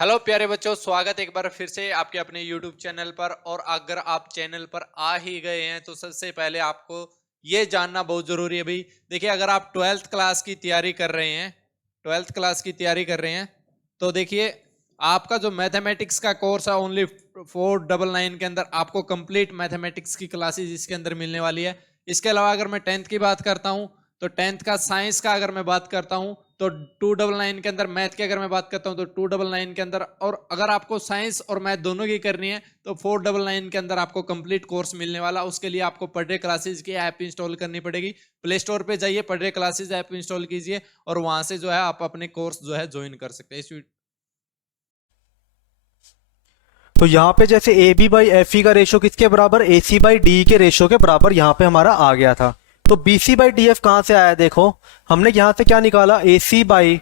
Hello प्यारे बच्चों, स्वागत है एक बार फिर से आपके अपने YouTube चैनल पर। और अगर आप चैनल पर आ ही गए हैं तो सबसे पहले आपको ये जानना बहुत जरूरी है भाई। देखिए, अगर आप 12th क्लास की तैयारी कर रहे हैं, 12th क्लास की तैयारी कर रहे हैं तो देखिए, आपका जो मैथमेटिक्स का कोर्स है ओनली 499 के अंदर आपको कंप्लीट मैथमेटिक्स की क्लासेस इसके अंदर मिलने वाली है। इसके अलावा अगर मैं 10th की बात करता हूं तो 10th का साइंस का अगर मैं बात करता हूं तो 299 के अंदर, मैथ की अगर मैं बात करता हूं तो 299 के अंदर, और अगर आपको साइंस और मैथ दोनों की करनी है तो 499 के अंदर आपको कंप्लीट कोर्स मिलने वाला। उसके लिए आपको पढ़े क्लासेस की ऐप इंस्टॉल करनी पड़ेगी। प्ले स्टोर पे जाइए, पढ़े क्लासेस ऐप इंस्टॉल कीजिए और वहां से जो है आप अपने कोर्स जो है ज्वाइन कर सकते हैं। तो यहाँ पे जैसे A B by F E का रेशो किसके बराबर, ए सी बाई डी के रेशो के बराबर यहाँ पे हमारा आ गया था। तो B C by D F कहाँ से आया, देखो हमने यहाँ से क्या निकाला, A C by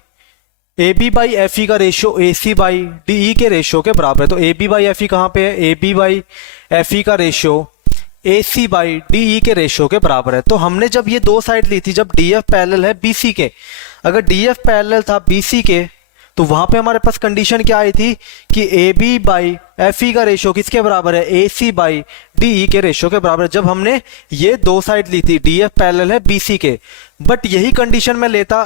A B by F E का ratio A C by D E के रेशो के बराबर है। तो A B by F E कहाँ पे है, A B by F E का ratio A C by D E के रेशो के बराबर है। तो हमने जब ये दो साइड ली थी, जब डी एफ पैरेलल है बी सी के, अगर डी एफ पैरेलल था बी सी के तो वहां पे हमारे पास कंडीशन क्या आई थी कि A B by F E का रेशो किसके बराबर है, ए सी बाई डी ई के रेशो के बराबर है। जब हमने ये दो साइड ली थी, डी एफ पैरेलल है बी सी के, बट यही कंडीशन में लेता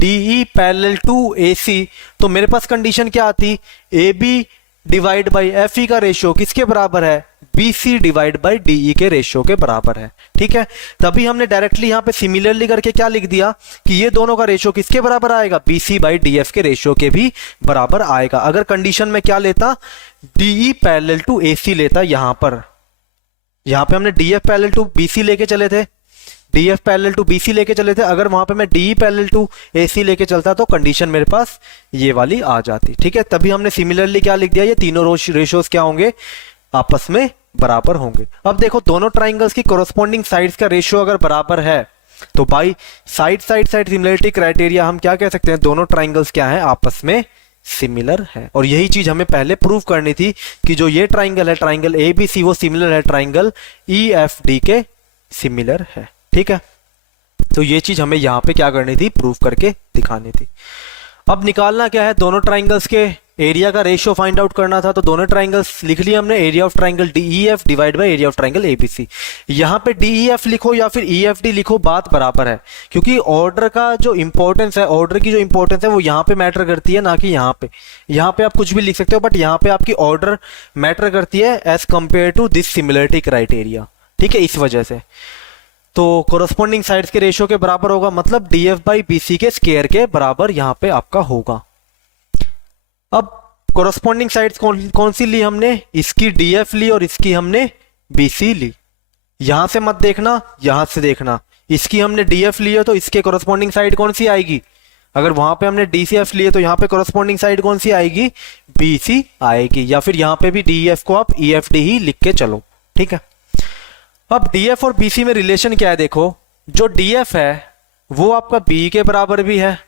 D E parallel to A C, तो मेरे पास कंडीशन क्या आती, A B divide by F E का रेशो किसके बराबर है, B C divide by D E के रेशो के बराबर है। ठीक है, तभी हमने डायरेक्टली यहां पे सिमिलरली करके क्या लिख दिया कि ये दोनों का रेशो किसके बराबर आएगा, B C by D F के रेशो के भी बराबर आएगा। अगर कंडीशन में क्या लेता, D E parallel to A C लेता, यहां पे हमने D F parallel to B C लेके चले थे, D F parallel to B C लेके चले थे, अगर वहां पे मैं D E parallel to A C लेके चलता तो कंडीशन मेरे पास ये वाली आ जाती। ठीक है, तभी हमने सिमिलरली क्या लिख दिया, ये तीनों रेशोज क्या होंगे, आपस में बराबर होंगे। अब देखो, दोनों ट्राइंगल्स की कोरोस्पोंडिंग साइड्स का रेशियो अगर बराबर है तो बाई साइड सिमिलरिटी क्राइटेरिया हम क्या कह सकते हैं, दोनों ट्राइंगल्स क्या हैं, आपस में सिमिलर है। और यही चीज हमें पहले प्रूव करनी थी कि जो ये ट्राइंगल है, ट्राइंगल ए बी सी, वो सिमिलर है ट्राइंगल ई एफ डी के सिमिलर है। ठीक है, तो ये चीज हमें यहां पे क्या करनी थी, प्रूव करके दिखानी थी। अब निकालना क्या है, दोनों ट्राइंगल्स के एरिया का रेशियो फाइंड आउट करना था। तो दोनों ट्राइंगल्स लिख लिया हमने, area of triangle D E F divide by area of triangle A B C. यहाँ पे डी ई एफ लिखो या फिर ई एफ डी लिखो, बात बराबर है, क्योंकि ऑर्डर का जो इंपॉर्टेंस है, ऑर्डर की जो इंपॉर्टेंस है वो यहाँ पे मैटर करती है, ना कि यहाँ पे। यहाँ पे आप कुछ भी लिख सकते हो, बट यहाँ पे आपकी ऑर्डर मैटर करती है as compare to this similarity criteria. ठीक है, इस वजह से तो कोरस्पोंडिंग साइड्स के रेशियो के बराबर होगा, मतलब D F by B C के स्क्वायर के बराबर यहाँ पे आपका होगा। अब कोरस्पोंडिंग साइड्स कौन सी ली हमने, इसकी डी एफ ली और इसकी हमने बी सी ली। यहां से मत देखना, यहां से देखना, इसकी हमने डी एफ ली है तो इसके कोरस्पोंडिंग साइड कौन सी आएगी, अगर वहां पे हमने डी सी एफ लिए तो यहाँ पे कोरस्पोंडिंग साइड कौन सी आएगी, बी सी आएगी। या फिर यहाँ पे भी डी एफ को आप ई एफ डी ही लिख के चलो। ठीक है, अब डी एफ और बी सी में रिलेशन क्या है, देखो जो डी एफ है वो आपका बी के बराबर भी है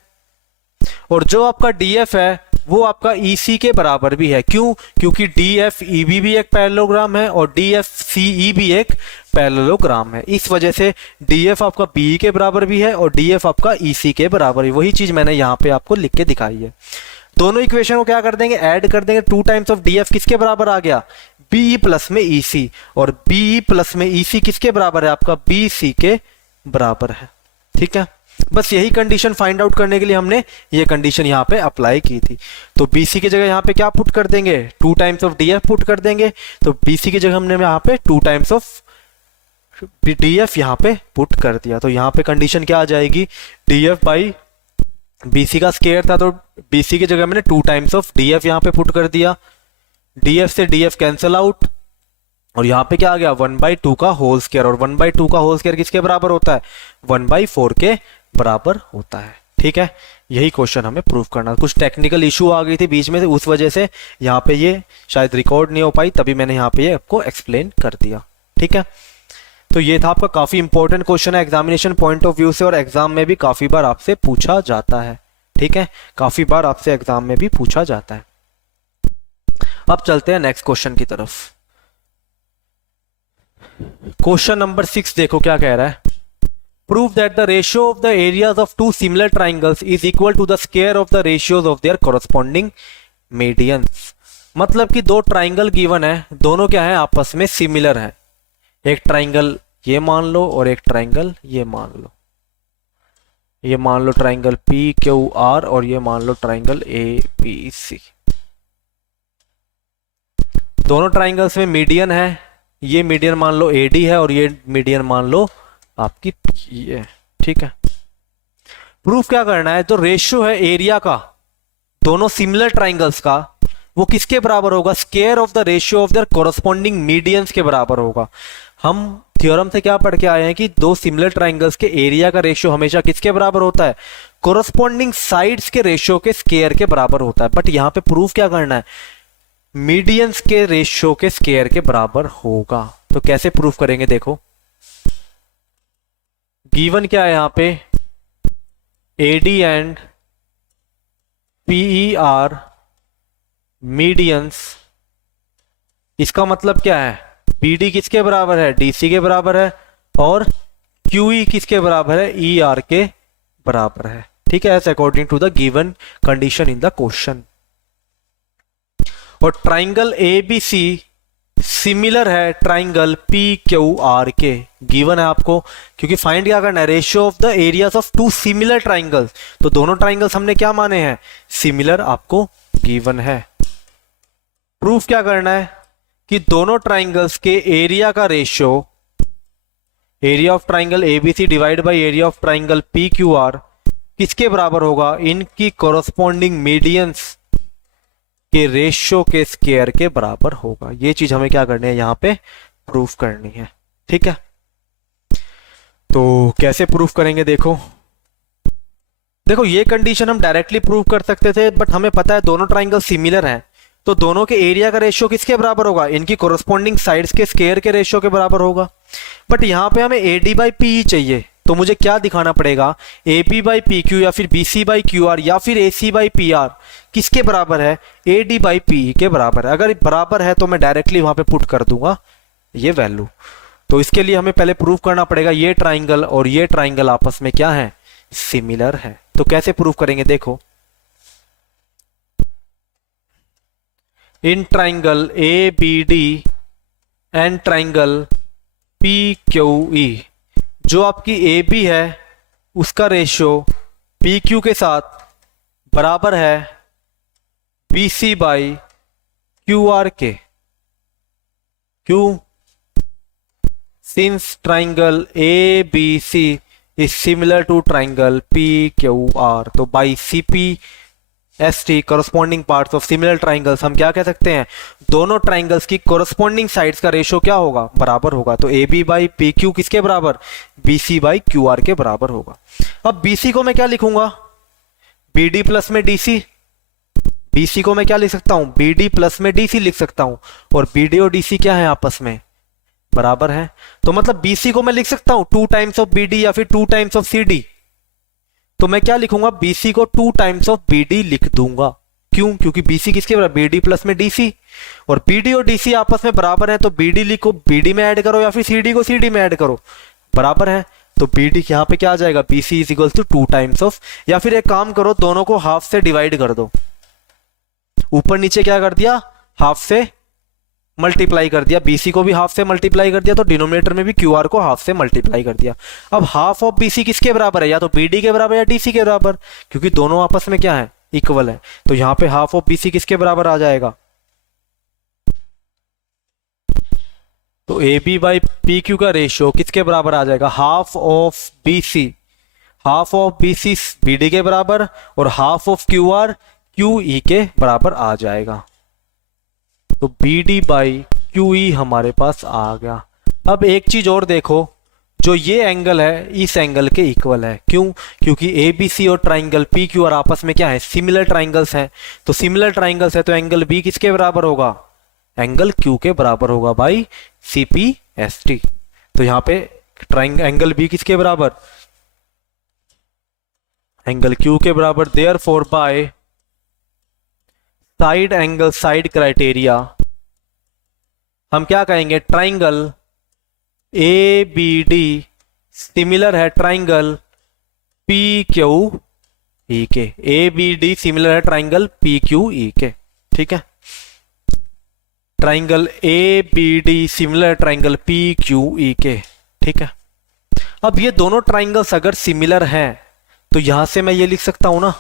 और जो आपका डी एफ है वो आपका ई सी के बराबर भी है। क्यों, क्योंकि डी एफ ई बी भी एक पैरेललोग्राम है और डी एफ सी ई भी एक पैरेललोग्राम है। इस वजह से डी एफ आपका बी के बराबर भी है और डी एफ आपका ई सी के बराबर है। वही चीज मैंने यहाँ पे आपको लिख के दिखाई है। दोनों इक्वेशन को क्या कर देंगे, ऐड कर देंगे। 2 टाइम्स ऑफ डी एफ किसके बराबर आ गया, बी प्लस में ई सी, और बी प्लस में ई सी किसके बराबर है, आपका बी सी के बराबर है। ठीक है, बस यही कंडीशन फाइंड आउट करने के लिए हमने ये कंडीशन यहाँ पे अप्लाई की थी। तो BC की जगह यहाँ पे क्या पुट कर देंगे, 2 टाइम्स ऑफ DF पुट कर देंगे। तो BC की जगह हमने यहाँ पे 2 टाइम्स ऑफ DF यहाँ पे पुट कर दिया। तो यहाँ पे कंडीशन क्या आ जाएगी, DF बाई BC का स्क्वायर था तो BC की जगह मैंने 2 टाइम्स ऑफ DF यहाँ पे पुट कर दिया। DF से DF कैंसिल आउट और यहाँ पे क्या आ गया, 1/2 का होल स्क्वायर, और 1/2 का होल स्क्वायर किसके बराबर होता है, 1/4 के बराबर होता है। ठीक है, यही क्वेश्चन हमें प्रूव करना। कुछ टेक्निकल इशू आ गई थी बीच में से, उस वजह से यहाँ पे ये शायद रिकॉर्ड नहीं हो पाई, तभी मैंने यहाँ पे ये आपको एक्सप्लेन कर दिया। ठीक है, तो ये था आपका काफी इंपॉर्टेंट क्वेश्चन है एग्जामिनेशन पॉइंट ऑफ व्यू से, और एग्जाम में भी काफी बार आपसे पूछा जाता है। ठीक है, काफी बार आपसे एग्जाम में भी पूछा जाता है। अब चलते हैं नेक्स्ट क्वेश्चन की तरफ। क्वेश्चन नंबर 6 देखो क्या कह रहा है, prove that the ratio of the areas of two similar triangles is equal to the square of the ratios of their corresponding medians. मतलब कि दो ट्राइंगल गिवन है, दोनों क्या है आपस में सिमिलर है। एक ट्राइंगल ये मान लो और एक ट्राइंगल ये मान लो। ये मान लो ट्राइंगल पी क्यू आर और ये मान लो ट्राइंगल ए बी सी। दोनों ट्राइंगल्स में मीडियन है, ये मीडियन मान लो ए डी है और ये मीडियन मान लो आपकी पी है। ठीक है, प्रूफ क्या करना है, जो रेशियो है एरिया का दोनों सिमिलर ट्राइंगल्स का, वो किसके बराबर होगा, square of the ratio of their corresponding medians के बराबर होगा। हम थ्योरम से क्या पढ़ के आए हैं कि दो सिमिलर ट्राइंगल्स के एरिया का रेशियो हमेशा किसके बराबर होता है, कोरस्पॉन्डिंग साइड्स के रेशियो के स्क्वायर के बराबर होता है। बट यहां पे प्रूफ क्या करना है, मीडियंस के रेशियो के स्क्वायर के बराबर होगा। तो कैसे प्रूफ करेंगे, देखो गिवन क्या है यहां पे, AD and PE are medians. इसका मतलब क्या है, बीडी किसके बराबर है, डीसी के बराबर है, और क्यूई किसके बराबर है, ई आर के बराबर है। ठीक है, as according to the given condition in the question. और triangle A B C similar है ट्राइंगल पी क्यू आर के, गिवन है आपको, क्योंकि फाइंड क्या करना है, ratio of the areas of two similar triangles. तो दोनों ट्राइंगल्स हमने क्या माने हैं, सिमिलर, आपको गिवन है। प्रूफ क्या करना है कि दोनों ट्राइंगल्स के एरिया का ratio, area of triangle ABC divide by area of triangle P Q R किसके बराबर होगा, इनकी कोरस्पॉन्डिंग मीडियंस के रेशियो के स्क्वायर के बराबर होगा। ये चीज हमें क्या करनी है, यहां पे प्रूफ करनी है। ठीक है, तो कैसे प्रूफ करेंगे, देखो ये कंडीशन हम डायरेक्टली प्रूव कर सकते थे, बट हमें पता है दोनों ट्राइंगल सिमिलर हैं, तो दोनों के एरिया का रेशियो किसके बराबर होगा, इनकी कोरस्पॉन्डिंग साइड्स के स्क्वायर के रेशियो के बराबर होगा। बट यहां पे हमें ए डी बाई पी चाहिए, तो मुझे क्या दिखाना पड़ेगा, A P by P Q या फिर B C by Q R या फिर A C by P R किसके बराबर है, ए डी बाई पी के बराबर है। अगर बराबर है तो मैं डायरेक्टली वहां पे पुट कर दूंगा ये वैल्यू। तो इसके लिए हमें पहले प्रूव करना पड़ेगा ये ट्राइंगल और ये ट्राइंगल आपस में क्या है, सिमिलर है। तो कैसे प्रूव करेंगे, देखो in triangle A B D and triangle P Q E, जो आपकी ए बी है उसका रेशियो पी क्यू के साथ बराबर है B C by Q R के। क्यों, since triangle A B C is similar to triangle P Q R, तो by C P S T corresponding parts of similar triangles, हम क्या कह सकते हैं, दोनों ट्राइंगल्स की कोरस्पॉन्डिंग साइड्स का रेशियो क्या होगा, बराबर होगा। तो A B by P Q किसके बराबर, B C by Q R के बराबर होगा। अब बी सी को मैं क्या लिखूंगा, बी डी प्लस में डी सी, बी सी को मैं क्या लिख सकता हूं, बी डी प्लस में डी सी लिख सकता हूं, और बी डी और डी सी क्या है, आपस में बराबर है। तो मतलब बी सी को मैं लिख सकता हूं 2 टाइम्स ऑफ बी डी या फिर 2 टाइम्स ऑफ सी डी। तो मैं क्या लिखूंगा, BC को 2 टाइम्स ऑफ BD लिख दूंगा। क्यों, क्योंकि BC किसके बराबर, BD प्लस में DC, और BD और DC आपस में बराबर है, तो BD लिखो BD में ऐड करो या फिर CD को CD में ऐड करो, बराबर है। तो BD यहां पे क्या आ जाएगा, BC is equal to 2 times of, या फिर एक काम करो दोनों को हाफ से डिवाइड कर दो, ऊपर नीचे क्या कर दिया, हाफ से मल्टीप्लाई कर दिया, BC को भी हाफ से मल्टीप्लाई कर दिया, तो डिनोमिनेटर में भी QR को हाफ से मल्टीप्लाई कर दिया। अब हाफ ऑफ BC किसके बराबर है, या तो BD के बराबर या DC के बराबर, क्योंकि दोनों आपस में क्या है, इक्वल है। तो यहां पे हाफ ऑफ BC किसके बराबर आ जाएगा, तो AB बाई PQ का रेशियो किसके बराबर आ जाएगा, half of BC, half of BC BD के बराबर, और हाफ ऑफ QR QE के बराबर आ जाएगा। तो BD बाई QE हमारे पास आ गया। अब एक चीज और देखो, जो ये एंगल है इस एंगल के इक्वल है। क्यों, क्योंकि ABC और ट्राइंगल PQR आपस में क्या है, सिमिलर ट्राइंगल्स हैं। तो सिमिलर ट्राइंगल्स है तो एंगल B किसके बराबर होगा, एंगल Q के बराबर होगा बाई CPST। तो यहां पे एंगल B किसके बराबर, एंगल Q के बराबर। Therefore by side angle side criteria हम क्या कहेंगे, ट्राइंगल ABD सिमिलर है ट्राइंगल PQE के, ABD सिमिलर है ट्राइंगल PQE के। ठीक है। Triangle A B D similar triangle P Q E के, ठीक है। अब ये दोनों ट्राइंगल्स अगर सिमिलर हैं तो यहां से मैं ये लिख सकता हूं ना,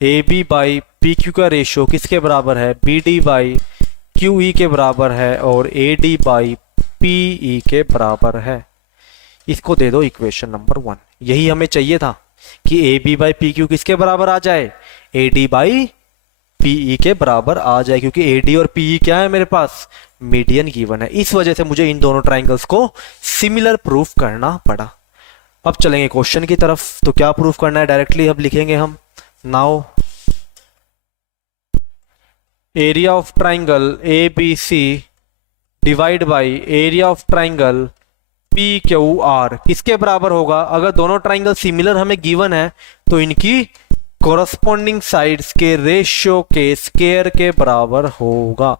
A B by P Q का रेशियो किसके बराबर है, B D by Q E के बराबर है और A D by P E के बराबर है। इसको दे दो इक्वेशन नंबर 1। यही हमें चाहिए था कि A B by P Q किसके बराबर आ जाए, A D by P E के बराबर आ जाए, क्योंकि ए डी और पी ई क्या है मेरे पास, मीडियन गिवन है। इस वजह से मुझे इन दोनों ट्राइंगल्स को सिमिलर प्रूफ करना पड़ा। अब चलेंगे क्वेश्चन की तरफ। तो क्या प्रूफ करना है, डायरेक्टली अब लिखेंगे हम। Now area of triangle A B C divide by area of triangle P Q R किसके बराबर होगा। अगर दोनों ट्राइंगल सिमिलर हमें गिवन है तो इनकी कोरस्पॉन्डिंग साइड्स के रेशियो के स्क्वायर के बराबर होगा।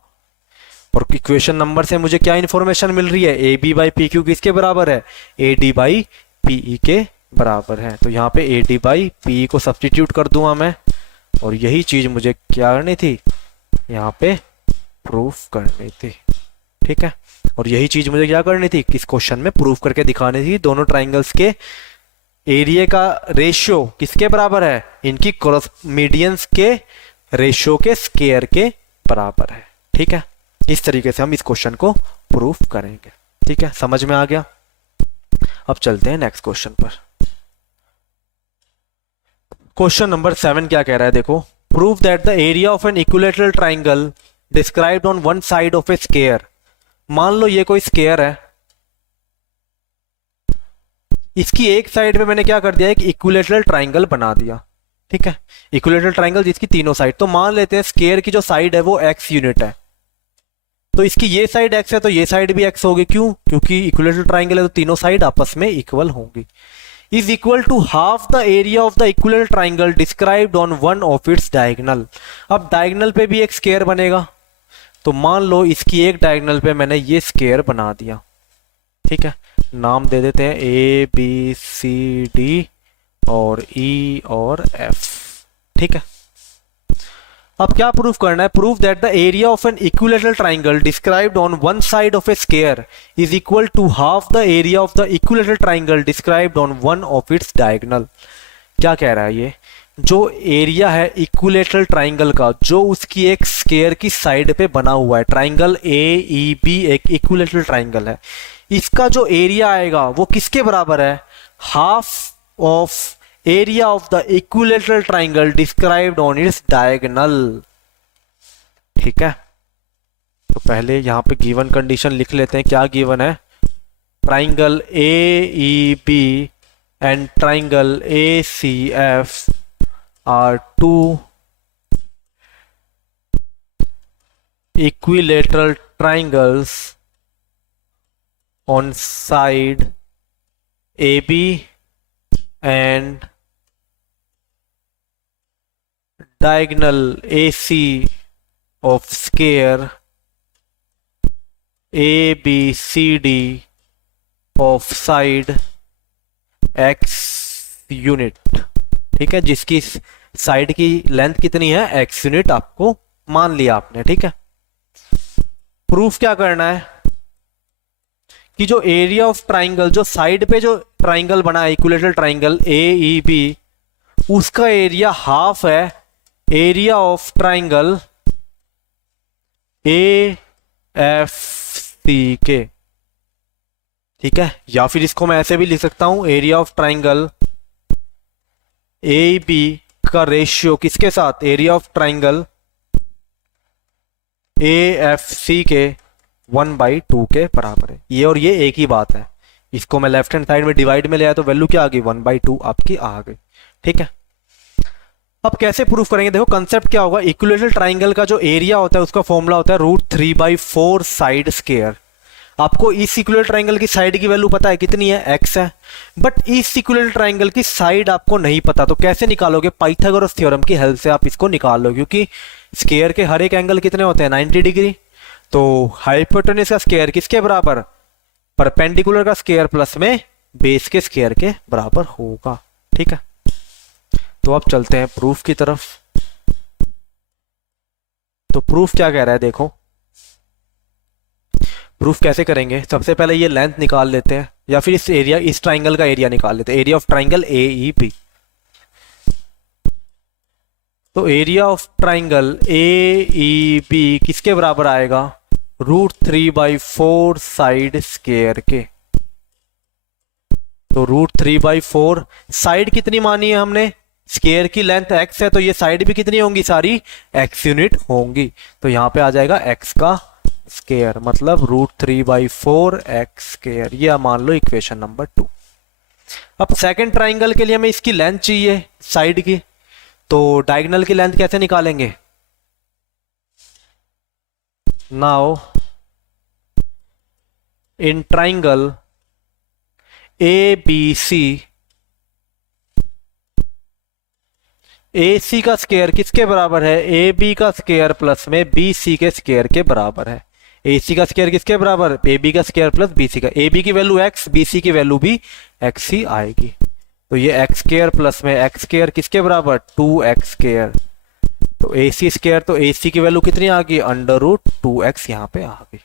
और इक्वेशन नंबर से मुझे क्या इंफॉर्मेशन मिल रही है, A B by P Q किसके बराबर है, A D by P E के बराबर है। तो यहाँ पे A D by P E को सब्सटीट्यूट कर दूंगा मैं, और यही चीज मुझे क्या करनी थी, यहाँ पे प्रूफ करनी थी, ठीक है। और यही चीज मुझे क्या करनी थी, किस क्वेश्चन में प्रूफ करके दिखानी थी, दोनों ट्राइंगल्स के एरिया का रेशियो किसके बराबर है, इनकी मीडियंस के रेशियो के स्क्वायर के बराबर है, ठीक है। इस तरीके से हम इस क्वेश्चन को प्रूफ करेंगे, ठीक है। समझ में आ गया। अब चलते हैं नेक्स्ट क्वेश्चन पर। क्वेश्चन नंबर 7 क्या कह रहा है, देखो। Prove that the area of an equilateral triangle described on one side of a square. मान लो ये कोई स्क्वायर है, इसकी एक साइड पे मैंने क्या कर दिया, एक इक्विलैटरल ट्राइंगल बना दिया, ठीक है। इक्विलैटरल ट्राइंगल जिसकी तीनों साइड, तो मान लेते हैं स्क्वायर की जो साइड है वो x यूनिट है, तो इसकी ये साइड x है तो ये साइड भी x होगी। क्यों, क्योंकि इक्विलैटरल ट्राइंगल है तो तीनों साइड आपस में इक्वल होंगी। Is equal to half the area of the equilateral triangle described on one of its diagonal. अब डायगोनल पे भी एक स्क्वायर बनेगा, तो मान लो इसकी एक डायगोनल पे मैंने ये स्क्वायर बना दिया, ठीक है। नाम दे देते हैं ए बी सी डी और ई और एफ, ठीक है। अब क्या प्रूफ करना है, proof that the area of an equilateral triangle described on one side of a square is equal to half the area of the equilateral triangle described on one of its diagonal. क्या कह रहा है, ये जो area है equilateral triangle का, जो उसकी एक स्क्वायर की साइड पे बना हुआ है, ट्राइंगल ए ई बी एक इक्विलैटरल ट्राइंगल है, इसका जो एरिया आएगा वो किसके बराबर है, half of area of the equilateral triangle described on its diagonal, ठीक है। तो पहले यहां पे गिवन कंडीशन लिख लेते हैं। क्या गिवन है, triangle A E B and triangle A C F are two equilateral triangles on side AB and diagonal AC of square ABCD of side X unit, ठीक है। जिसकी साइड की लेंथ कितनी है, x यूनिट आपको मान लिया आपने, ठीक है। प्रूफ क्या करना है कि जो एरिया ऑफ ट्राइंगल, जो साइड पे जो ट्राइंगल बना है equilateral triangle A E B, उसका एरिया हाफ है area of triangle A F C के, ठीक है। या फिर इसको मैं ऐसे भी लिख सकता हूं, area of triangle A B का रेशियो किसके साथ, area of triangle A F C के 1/2 के बराबर है। ये और ये एक ही बात है। इसको मैं लेफ्ट हैंड साइड में डिवाइड में ले आया तो वैल्यू क्या आ गई, 1/2 आपकी आ गई, ठीक है। अब कैसे प्रूफ करेंगे, देखो कंसेप्ट क्या होगा, इक्विलैटरल ट्राइंगल का जो एरिया होता है उसका फॉर्मूला होता है √3/4 साइड स्क्वायर। आपको इस इक्विलैटरल ट्राइंगल की साइड की वैल्यू पता है कितनी है, x है, बट इस इक्विलैटरल ट्राइंगल की साइड आपको नहीं पता, तो कैसे निकालोगे, पाइथागोरस थ्योरम की हेल्प से आप इसको निकाल लो, क्योंकि स्क्वायर के हर एक एंगल कितने होते हैं, 90 डिग्री। तो हाइपोटेन्यूज का स्क्वायर किसके बराबर, परपेंडिकुलर का स्क्वायर प्लस में बेस के स्क्वायर के बराबर होगा, ठीक है। तो अब चलते हैं प्रूफ की तरफ। तो प्रूफ क्या कह रहा है देखो, प्रूफ कैसे करेंगे, सबसे पहले ये लेंथ निकाल लेते हैं या फिर इस एरिया, इस ट्राइंगल का एरिया निकाल लेते हैं, area of triangle A E B. तो area of triangle A E B किसके बराबर आएगा, √3/4 साइड स्क्वायर के। तो √3/4 साइड कितनी मानी है हमने, स्क्वायर की लेंथ x है तो ये साइड भी कितनी होंगी, सारी x यूनिट होंगी। तो यहां पे आ जाएगा x का स्क्वायर, मतलब √3/4 x स्क्वायर। ये मान लो इक्वेशन नंबर 2। अब सेकंड ट्राइंगल के लिए हमें इसकी लेंथ चाहिए साइड की, तो डायगोनल की लेंथ कैसे निकालेंगे। Now in triangle ABC, AC का स्क्वायर किसके बराबर है, AB का स्क्वायर प्लस में BC के स्क्वायर के बराबर है। AC का स्क्वायर किसके बराबर, AB का स्क्वायर प्लस BC का। AB की वैल्यू x, BC की वैल्यू भी x ही आएगी। तो ये x स्क्वायर प्लस में x स्क्वायर किसके बराबर, 2x स्क्वायर। तो AC स्क्वायर, तो AC की वैल्यू कितनी आ गई, √2x यहाँ पे आ गई।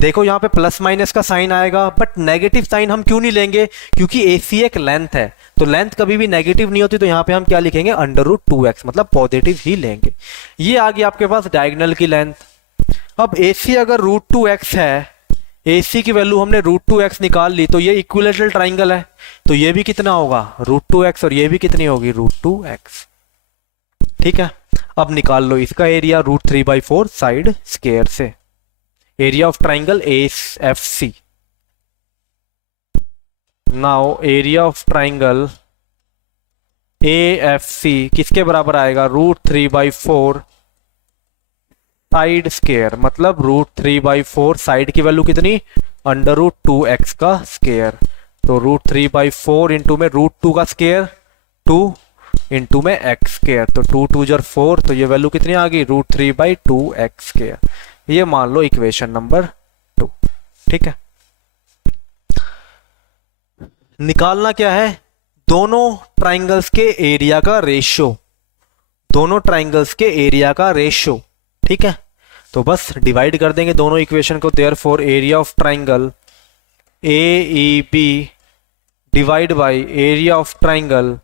देखो यहाँ पे प्लस माइनस का साइन आएगा, बट नेगेटिव साइन हम क्यों नहीं लेंगे, क्योंकि AC एक लेंथ है, तो लेंथ कभी भी नेगेटिव नहीं होती, तो यहाँ पे हम क्या लिखेंगे, √2x, मतलब पॉजिटिव ही लेंगे। ये आ गई आपके पास डायगोनल की लेंथ। अब AC अगर √2x है, AC की वैल्यू हमने √2x निकाल ली, तो ये इक्विलेटरल ट्राइंगल है, तो ये भी कितना होगा, √2x, और ये भी कितनी होगी, √2x। ठीक है, अब निकाल लो इसका एरिया √3/4 साइड स्क्वायर से, area of triangle AFC। Now area of triangle AFC किसके बराबर आएगा, √3/4 साइड स्क्वायर, मतलब √3/4 साइड की वैल्यू कितनी, √2x का स्क्वायर। तो √3/4 इंटू में √2 का स्क्वायर 2 इंटू में x स्क्वायर, तो 2 2 जार 4, तो ये वैल्यू कितनी आ गई, √3/2x स्क्वायर। ये मान लो इक्वेशन नंबर 2। ठीक है, निकालना क्या है, दोनों ट्राइंगल्स के एरिया का रेशियो, दोनों ट्राइंगल्स के एरिया का रेशियो। ठीक है, तो बस डिवाइड कर देंगे दोनों इक्वेशन को, therefore area of triangle AEB divide by area of triangle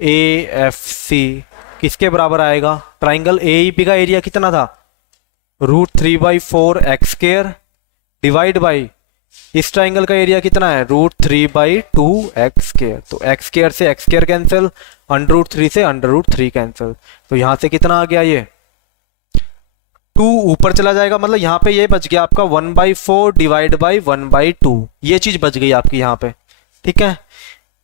AFC किसके बराबर आएगा, ट्राइंगल AEB का एरिया कितना था, √3/4 x स्क्वायर डिवाइड बाई इस ट्राइंगल का एरिया कितना है, √3/2 x स्क्वायर। तो x स्क्वायर से x स्क्वायर कैंसिल, √3 से √3 कैंसिल, तो यहां से कितना आ गया, ये 2 ऊपर चला जाएगा, मतलब यहाँ पे ये बच गया आपका 1/4 डिवाइड बाई 1/2, ये चीज बच गई आपकी यहाँ पे। ठीक है,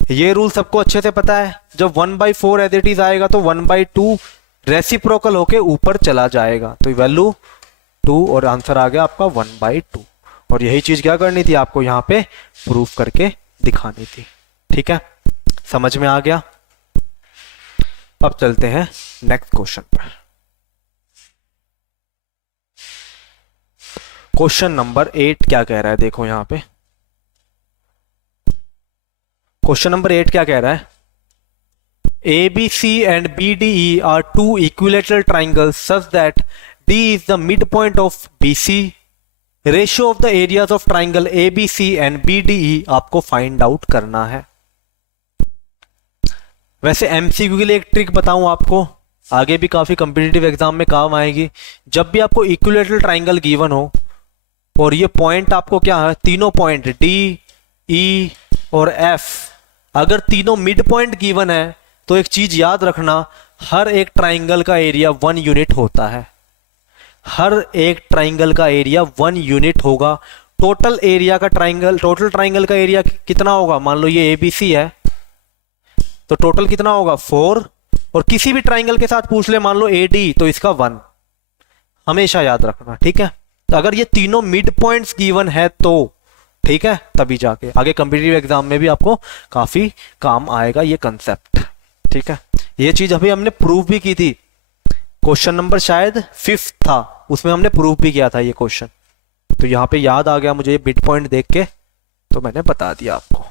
ये रूल सबको अच्छे से पता है, जब 1/4 एज इट इज आएगा तो 1/2 रेसिप्रोकल होके ऊपर चला जाएगा, तो वैल्यू 2 और आंसर आ गया आपका 1/2। और यही चीज क्या करनी थी आपको, यहाँ पे प्रूफ करके दिखानी थी। ठीक है, समझ में आ गया। अब चलते हैं नेक्स्ट क्वेश्चन पर। क्वेश्चन नंबर 8 क्या कह रहा है, देखो यहां पे क्वेश्चन नंबर 8 क्या कह रहा है, ABC and BDE are two equilateral triangles such that D is the midpoint of BC. Ratio of the areas of triangle ABC and BDE आपको फाइंड आउट करना है। वैसे MCQ के लिए एक ट्रिक बताऊं आपको, आगे भी काफी कॉम्पिटिटिव एग्जाम में काम आएगी। जब भी आपको इक्विलेटरल ट्राइंगल गिवन हो और ये पॉइंट आपको क्या है, तीनों पॉइंट D, E और F, अगर तीनों मिड पॉइंट गिवन है तो एक चीज याद रखना, हर एक ट्राइंगल का एरिया 1 यूनिट होता है, हर एक ट्राइंगल का एरिया 1 यूनिट होगा। टोटल एरिया का ट्राइंगल, टोटल ट्राइंगल का एरिया कितना होगा, मान लो ये ABC है तो टोटल कितना होगा 4, और किसी भी ट्राइंगल के साथ पूछ ले मान लो AD तो इसका 1, हमेशा याद रखना। ठीक है, तो अगर ये तीनों मिड पॉइंट्स गिवन है तो ठीक है, तभी जाके आगे कॉम्पिटिटिव एग्जाम में भी आपको काफी काम आएगा ये कंसेप्ट। ठीक है, ये चीज अभी हमने प्रूव भी की थी, क्वेश्चन नंबर शायद 5th था, उसमें हमने प्रूव भी किया था ये क्वेश्चन, तो यहाँ पे याद आ गया मुझे ये मिड पॉइंट देख के, तो मैंने बता दिया आपको।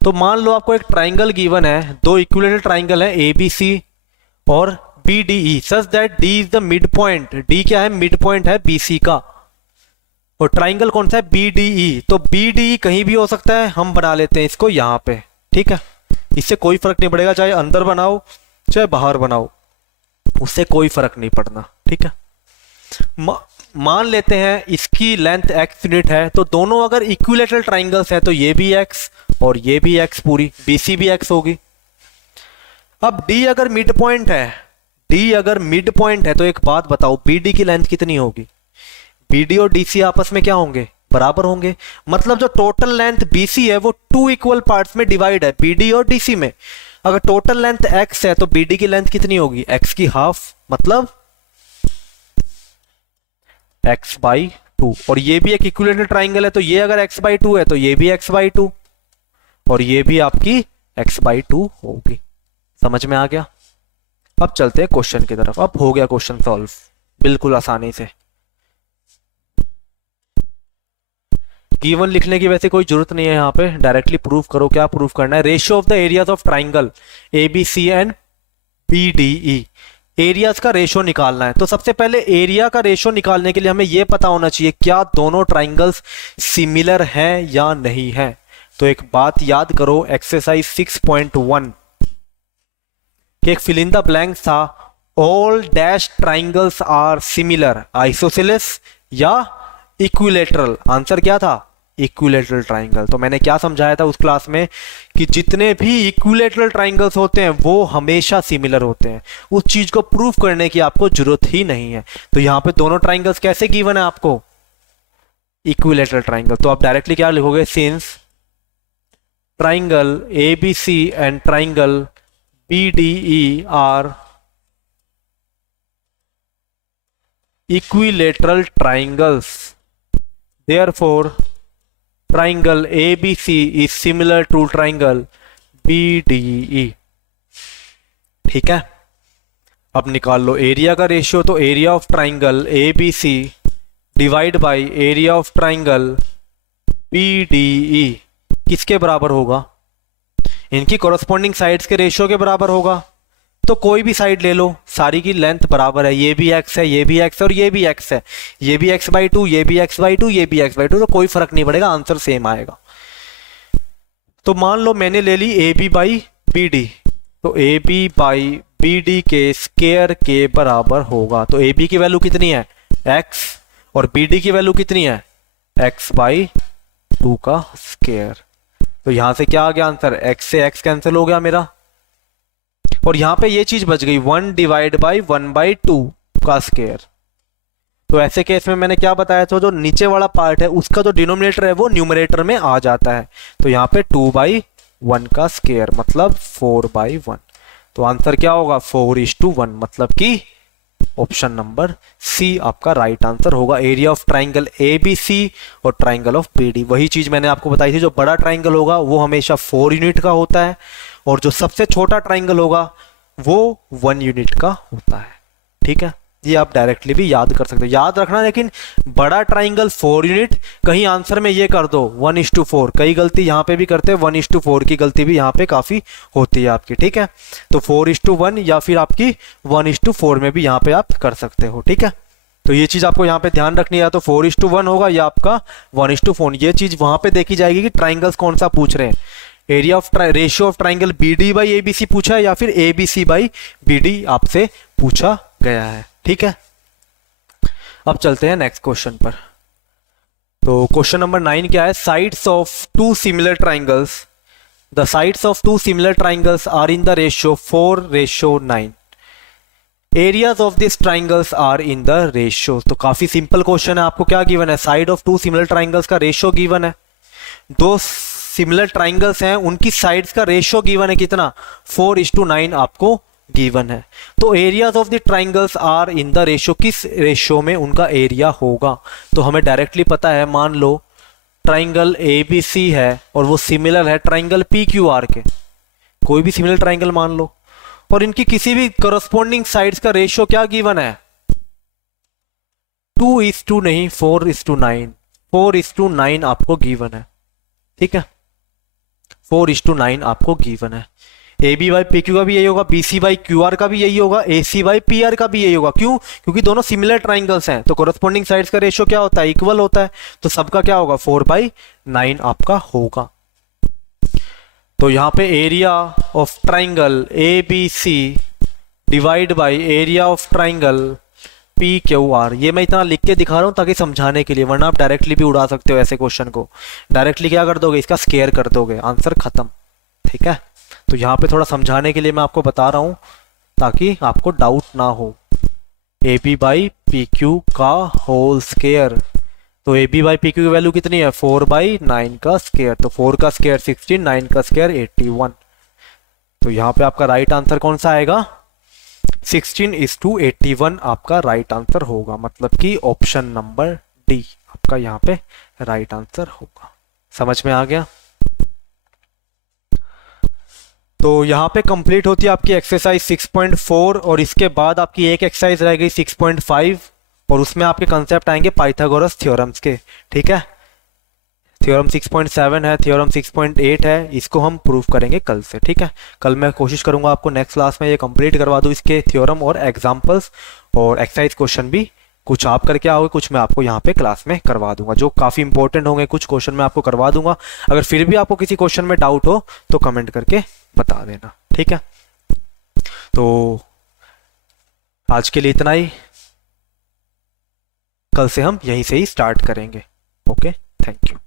तो मान लो आपको एक ट्राइंगल गिवन है, दो इक्विलेटरल ट्राइंगल है ABC और B D E such that D is the mid point, D क्या है, मिड पॉइंट है बीसी का, और ट्राइंगल कौन सा है, बी डी ई, तो बी डी ई कहीं भी हो सकता है, हम बना लेते हैं इसको यहाँ पे, ठीक है, इससे कोई फर्क नहीं पड़ेगा, चाहे अंदर बनाओ चाहे बाहर बनाओ, उससे कोई फर्क नहीं पड़ना, ठीक है। मान लेते हैं इसकी लेंथ x यूनिट है, तो दोनों अगर इक्विलेटरल ट्राइंगल्स हैं तो ये भी x और ये भी x, पूरी BC भी x होगी। अब D अगर मिड पॉइंट है, D अगर मिड पॉइंट है तो एक बात बताओ, BD की लेंथ कितनी होगी, BD और DC आपस में क्या होंगे, बराबर होंगे, मतलब जो टोटल लेंथ BC है वो 2 इक्वल पार्ट्स में डिवाइड है, BD और DC में। अगर टोटल लेंथ x है तो BD की लेंथ कितनी होगी, x की हाफ, मतलब x बाई 2, और ये भी एक इक्विलेटरल ट्राइंगल है, तो ये अगर x बाई 2 है तो ये भी x बाई 2, और ये भी आपकी x बाई 2 होगी। समझ में आ गया। अब चलते हैं क्वेश्चन की तरफ। अब हो गया क्वेश्चन सॉल्व बिल्कुल आसानी से। गिवन लिखने की वैसे कोई जरूरत नहीं है, यहाँ पे डायरेक्टली प्रूफ करो। क्या प्रूफ करना है, ratio of the areas of triangle ABC and BDE, areas का रेशियो निकालना है। तो सबसे पहले एरिया का रेशियो निकालने के लिए हमें यह पता होना चाहिए क्या दोनों ट्राइंगल्स सिमिलर हैं या नहीं है। तो एक बात याद करो, एक्सरसाइज 6.1 कि एक फिल इन द ब्लैंक था, all dash triangles are similar, isosceles या इक्विलेटरल। आंसर क्या था, इक्विलेटरल ट्राइंगल। तो मैंने क्या समझाया था उस क्लास में कि जितने भी इक्विलेटरल ट्राइंगल्स होते हैं वो हमेशा सिमिलर होते हैं, उस चीज को प्रूव करने की आपको जरूरत ही नहीं है। तो यहां पे दोनों ट्राइंगल्स कैसे गिवन है आपको, इक्विलेटरल ट्राइंगल। तो आप डायरेक्टली क्या लिखोगे, since triangle ABC and triangle BDE are equilateral triangles, therefore triangle ABC is similar to triangle BDE। ठीक है, अब निकाल लो एरिया का रेशियो। तो area of triangle ABC divide by area of triangle BDE किसके बराबर होगा, इनकी कॉरस्पॉन्डिंग साइड्स के रेशियो के बराबर होगा। तो कोई भी साइड ले लो, सारी की लेंथ बराबर है, ये भी x है, ये भी x और ये भी x है, ये भी x बाई 2, ये भी x बाई 2, ये भी x बाई 2, तो कोई फर्क नहीं पड़ेगा, आंसर सेम आएगा। तो मान लो मैंने ले ली AB बाई BD, तो AB बाई BD के स्क्वायर के बराबर होगा। तो AB की वैल्यू कितनी है, x, और BD की वैल्यू कितनी है, x बाई 2 का स्क्वायर। तो यहां से क्या आ गया आंसर, x से x कैंसिल हो गया मेरा, और यहां पे ये चीज बच गई 1 डिवाइड बाई 1/2 का स्क्वायर। तो ऐसे केस में मैंने क्या बताया था, जो नीचे वाला पार्ट है उसका जो डिनोमिनेटर है वो न्यूमरेटर में आ जाता है। तो यहाँ पे 2/1 का स्क्वायर मतलब 4/1। तो आंसर क्या होगा, 4:1, मतलब कि ऑप्शन नंबर सी आपका राइट आंसर होगा। एरिया ऑफ ट्राइंगल ABC और ट्राइंगल ऑफ BD, वही चीज मैंने आपको बताई थी, जो बड़ा ट्राइंगल होगा वो हमेशा 4 यूनिट का होता है, और जो सबसे छोटा ट्राइंगल होगा वो 1 यूनिट का होता है। ठीक है, ये आप डायरेक्टली भी याद कर सकते हो, याद रखना। लेकिन बड़ा ट्राइंगल 4 यूनिट, कहीं आंसर में ये कर दो 1:4, कई गलती यहाँ पे भी करते हैं, 1:4 की गलती भी यहाँ पे काफी होती है आपकी। ठीक है, तो 4:1 या फिर आपकी 1:4 में भी यहाँ पे आप कर सकते हो। ठीक है, तो ये चीज आपको यहाँ पे ध्यान रखनी है, तो 4:1 होगा या आपका 1:4। ये चीज वहां पे देखी जाएगी कि ट्राइंगल्स कौन सा पूछ रहे हैं, area of ratio of triangle BD by ABC पूछा है या फिर ABC बाई BD आपसे पूछा गया है। ठीक है, अब चलते हैं नेक्स्ट क्वेश्चन पर। तो क्वेश्चन नंबर 9 क्या है, sides of 2 similar triangles, the sides of 2 similar triangles are in the ratio 4:9, areas of this triangles are in the ratio. तो काफी सिंपल क्वेश्चन है, आपको क्या गिवन है, साइड ऑफ 2 सिमिलर ट्राइंगल्स का रेशियो गिवन है, 2 सिमिलर ट्राइंगल्स हैं उनकी साइड्स का रेशियो गिवन है कितना, 4:9 आपको गिवन है। तो areas of the triangles are in the ratio, किस रेशियो में उनका एरिया होगा। तो हमें डायरेक्टली पता है, मान लो ट्राइंगल ABC है और वो सिमिलर है ट्राइंगल PQR के, कोई भी सिमिलर ट्राइंगल मान लो, और इनकी किसी भी करस्पॉन्डिंग साइड्स का रेशियो क्या गिवन है, 2:2 नहीं 4:9, 4:9 आपको गिवन है। ठीक है, 4:9 आपको गिवन है। A B by P Q का भी यही होगा, B C by Q R का भी यही होगा, A C by P R का भी यही होगा। क्यों? क्योंकि दोनों सिमिलर ट्राइंगल्स हैं, तो कोरस्पॉन्डिंग साइड्स का रेशियो क्या होता है? इक्वल होता है। तो सबका क्या होगा? 4/9 आपका होगा। तो यहाँ पे area of triangle A B C divide by area of triangle P Q R, ये मैं इतना लिख के दिखा रहा हूँ ताकि समझाने के लिए, वरना आप डायरेक्टली भी उड़ा सकते हो ऐसे क्वेश्चन को। डायरेक्टली क्या कर दोगे? इसका स्केयर कर दोगे, आंसर खत्म। ठीक है, तो यहाँ पे थोड़ा समझाने के लिए मैं आपको बता रहा हूँ ताकि आपको डाउट ना हो। A B by P Q का होल स्केयर, तो A B by P Q की वैल्यू कितनी है? 4/9 का स्केयर, तो 4 का स्केयर 16, 9 का स्केयर 81। तो यहाँ पे आपका राइट आंसर कौन सा आएगा? 16:81 आपका राइट आंसर होगा, मतलब कि ऑप्शन नंबर डी आपका यहाँ पे राइट आंसर होगा। समझ में आ गया? तो यहाँ पे कंप्लीट होती है आपकी एक्सरसाइज 6.4 और इसके बाद आपकी एक एक्सरसाइज रह गई 6.5 और उसमें आपके कंसेप्ट आएंगे पाइथागोरस थ्योरम्स के। ठीक है, थ्योरम 6.7 है, थ्योरम 6.8 है, इसको हम प्रूव करेंगे कल से। ठीक है, कल मैं कोशिश करूंगा आपको नेक्स्ट क्लास में ये कंप्लीट करवा दूं, इसके थ्योरम और एग्जांपल्स और एक्सरसाइज क्वेश्चन भी कुछ आप करके आओगे, कुछ मैं आपको यहाँ पे क्लास में करवा दूंगा, जो काफ़ी इंपॉर्टेंट होंगे। कुछ क्वेश्चन मैं आपको करवा दूंगा। अगर फिर भी आपको किसी क्वेश्चन में डाउट हो तो कमेंट करके बता देना। ठीक है, तो आज के लिए इतना ही, कल से हम यहीं से ही स्टार्ट करेंगे। Okay, thank you.